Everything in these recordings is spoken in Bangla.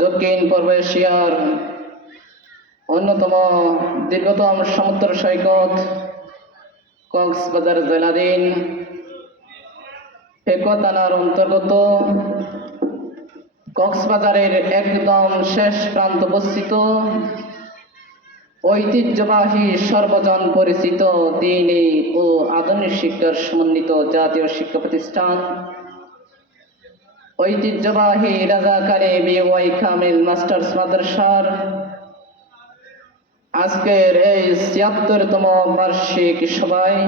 দক্ষিণ পূর্ব এশিয়ার অন্যতম দীর্ঘতম সমুদ্র সৈকত কক্সবাজার জেলাধীন ফেকো থানার অন্তর্গত কক্সবাজারের একদম শেষ প্রান্ত অবস্থিত ঐতিহ্যবাহী সর্বজন পরিচিত দিনী ও আধুনিক শিক্ষার সমন্বিত জাতীয় শিক্ষা প্রতিষ্ঠান। ঐতিহ্যবাহী রাজাকারে বিওয়াই কামিল মাস্টার্স মাদ্রাসার আজকের এই ছিয়াত্তরতম বার্ষিক সভায়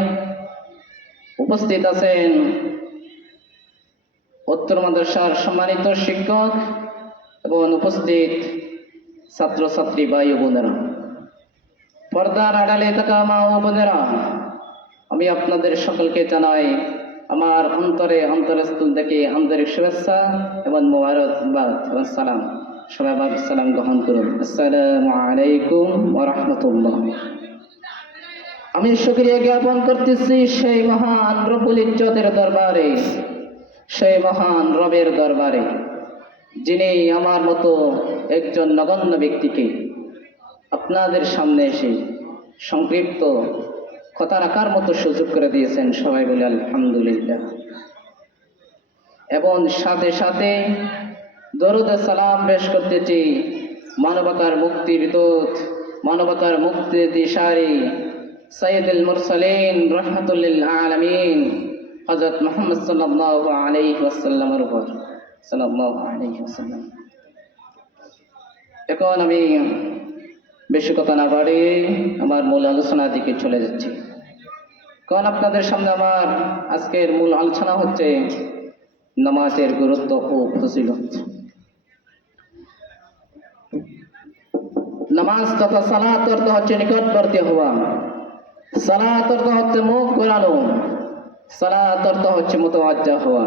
উপস্থিত আছেন উত্তর মাদ্রাসার সম্মানিত শিক্ষক এবং উপস্থিত ছাত্রছাত্রী ভাই বোনেরা। পর্দার আড়ালে থাকা মা ও বোনেরা, আমি আপনাদের সকলকে জানাই আমার অন্তরে অন্তরস্থল থেকে আন্তরিক শুভেচ্ছা এবং মোবারকবাদ সালাম। সবাই সালাম গ্রহণ করুন। আসসালামু আলাইকুম রাহমাতুল্লাহ। আমি শুকরিয়া জ্ঞাপন করতেছি সেই মহান রবুল ইজ্জতের দরবারে, সেই মহান রবের দরবারে, যিনি আমার মতো একজন নগণ্য ব্যক্তিকে আপনাদের সামনে এসে সংক্ষিপ্ত কথা রাখার মতো সুযোগ করে দিয়েছেন সবাই বলে আলহামদুলিল্লাহ। এবং সাথে সাথে দরুদ সালাম পেশ করতেছি মানবতার মুক্তি দূত, মানবতার মুক্তি দিশারি সৈয়দুল মুরসালিন রহমতুল্লিল আলমিন হজরত মোহাম্মদ সাল্লাহ আলাইহি ওয়াসাল্লামের উপর। সাল্লাহ ওয়াসাল্লাম। এখন আমি বেশি কথা না বাড়ে আমার মূল আলোচনার দিকে চলে যাচ্ছি। কারণ আপনাদের সামনে আমার আজকের মূল আলোচনা হচ্ছে নামাজের গুরুত্ব ও ফজিলত। নামাজ তথা সালাত অর্থ হচ্ছে নিকটবর্তী হওয়া। সালাত অর্থ হচ্ছে মুখ ঘোরানো। সালাত অর্থ হচ্ছে মোতওয়াজ্জা হওয়া।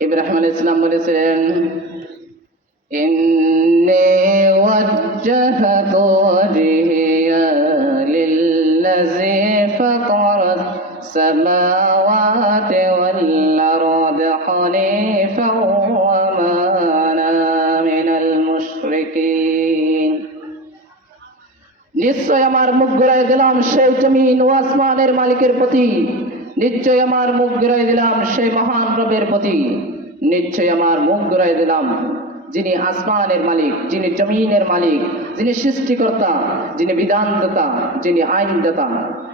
ইব্রাহিম আলাইহিস ইসলাম বলেছেন السماوات والأرض حنيفا وما أنا من المشركين নিশ্চয় আমার মুখ ঘুরাই দিলাম সেই জমিন ও আসমানের মালিকের প্রতি নিশ্চয় আমার মুখ ঘুরাই দিলাম সেই মহান রবের প্রতি নিশ্চয় আমার মুখ ঘুরাই দিলাম যিনি আসমানের মালিক যিনি জমিনের মালিক যিনি সৃষ্টিকর্তা যিনি বিধানদাতা যিনি আইনদাতা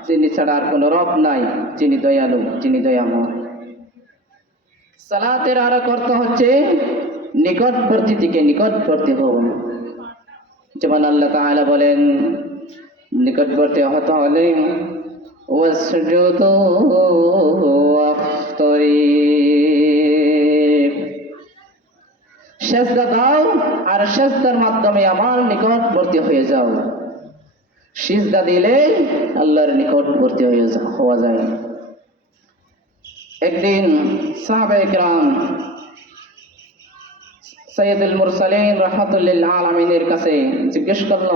যিনি ছাড়া আর কোনো রব নাই, যিনি দয়ালু, যিনি দয়াময়। সালাতের আর অর্থ হচ্ছে নিকটবর্তী থেকে নিকটবর্তী হন যেমন আল্লাহ তাআলা বলেন, নিকটবর্তী হতে হলে সেজদা দাও আর সেজদার মাধ্যমে আমার নিকটবর্তী হয়ে যাও। সিজদা দিলে আল্লাহর নিকটবর্তী হয়ে হওয়া যায়। একদিন সাহাবা ইকরাম সৈয়দুল মুরসালিন রহমতুল্লিল আলমিনের কাছে জিজ্ঞেস করল,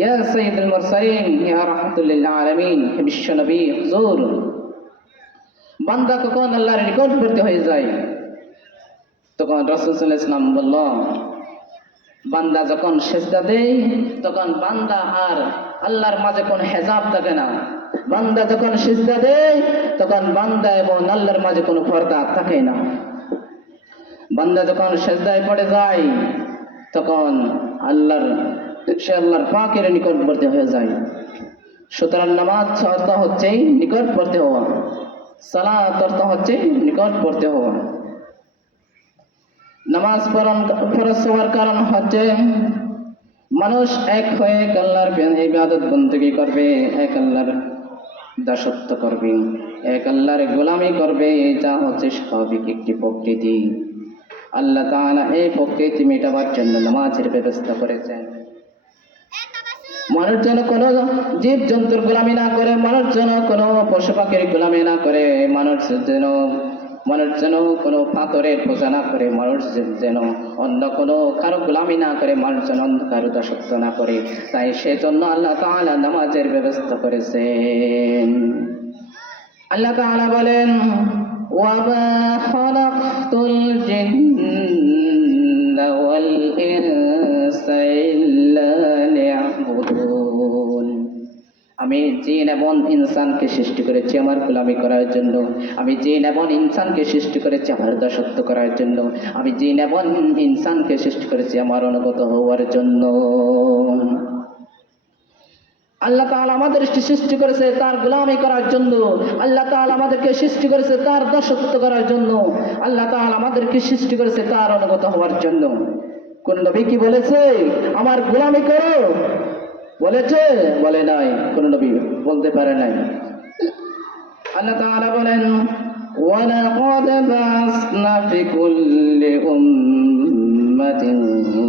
ইয়া সৈয়দুল মুরসালিন, ইয়া রহমতুল্লিল আলমিন বিশ্ব নবী, হুজুর, বান্দা কখন আল্লাহর নিকটবর্তী হয়ে যায়? তখন রসুল ইসলাম বলল বান্দা যখন সেজদা দেয়, তখন বান্দা আর আল্লাহর মাঝে কোনো হেজাব থাকে না। বান্দা যখন সেজদা দেয়, তখন বান্দা এবং আল্লাহর মাঝে কোনো পর্দা থাকে না। বান্দা যখন সেজদায় পড়ে যায়, তখন আল্লাহর, সে আল্লাহর পাকের নিকটবর্তী হয়ে যায়। সুতরাং নামাজ অর্থ হচ্ছে নিকটবর্তী হওয়া। সালাত অর্থ হচ্ছে নিকটবর্তী হওয়া। নামাজ ফরজ হওয়ার কারণ হচ্ছে মানুষ এক হয়ে এক আল্লাহর ইবাদত বন্দী করবে, এক আল্লাহর দাসত্ব করবে, এক আল্লাহর গোলামি করবে, যা হচ্ছে স্বাভাবিক একটি প্রকৃতি। আল্লাহ তাআলা এই প্রকৃতি মেটাবার জন্য নামাজের ব্যবস্থা করেছেন। মানুষ যেন কোনো জীব জন্তুর গোলামি না করে, মানুষ যেন কোনো পশু পাখির গোলামি না করে, মানুষ যেন মানুষ যেন কোনো পাথরের পূজা না করে মানুষ যেন অন্য কোনো কারও গোলামি না করে মানুষ যেন অন্য কারও দাসত্ব না করে। তাই সেজন্য আল্লাহ তালা নামাজের ব্যবস্থা করেছেন। আল্লাহ তালা বলেন জিন এবং ইনসানকে সৃষ্টি করেছি আমার গোলামি করার জন্য। আমি জিন এবং ইনসানকে সৃষ্টি করেছি আমার দাসত্ব করার জন্য। আমি জিন এবং ইনসানকে সৃষ্টি করেছি আমার অনুগত হওয়ার জন্য। আল্লাহ তাআলা আমাদেরকে সৃষ্টি করেছে তার গোলামি করার জন্য। আল্লাহ তাআলা আমাদেরকে সৃষ্টি করেছে তার দাসত্ব করার জন্য। আল্লাহ তাআলা আমাদেরকে সৃষ্টি করেছে তার অনুগত হওয়ার জন্য। কোন নবী কি বলেছে? আমার গোলামি করো। বলেছে বলে নাই কোন নবী বলতে পারে নাই আল্লাহ তাআলা বলেন ولقد بعثنا في كل أمة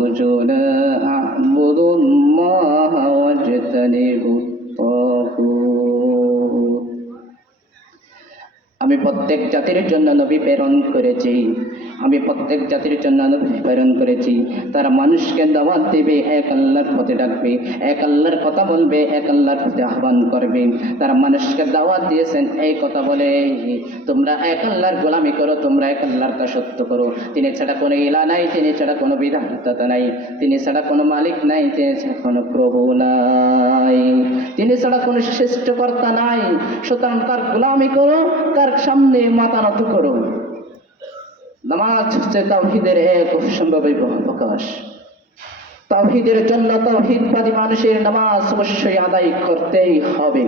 رسولا اعبدوا الله واجتنبوا الطاغوت আমি প্রত্যেক জাতির জন্য নবী প্রেরণ করেছি আমি প্রত্যেক জাতির জন্য নবী প্রেরণ করেছি। তারা মানুষকে দাওয়াত দেবে, এক আল্লাহর পথে ডাকবে, এক আল্লাহর কথা বলবে, এক আল্লাহর পথে আহ্বান করবে। তারা মানুষকে দাওয়াত দিয়েছেন, এই কথা বলে, তোমরা এক আল্লাহর গোলামি করো, তোমরা এক আল্লাহর দাসত্ব করো। তিনি ছাড়া কোনো ইলা নাই, তিনি ছাড়া কোনো বিধানদাতা নাই। তিনি ছাড়া কোনো মালিক নাই, তিনি ছাড়া কোনো প্রভু নাই। তিনি ছাড়া কোনো শ্রেষ্ঠকর্তা নাই। সুতরাং তার গোলামি করো তার সামনে মাথা নত করো। নামাজ হচ্ছে তাওহিদের এক অসম্ভাবী প্রকাশ তাওহিদের জন্য তাওহিদবাদী মানুষের নামাজ অবশ্যই আদায় করতেই হবে।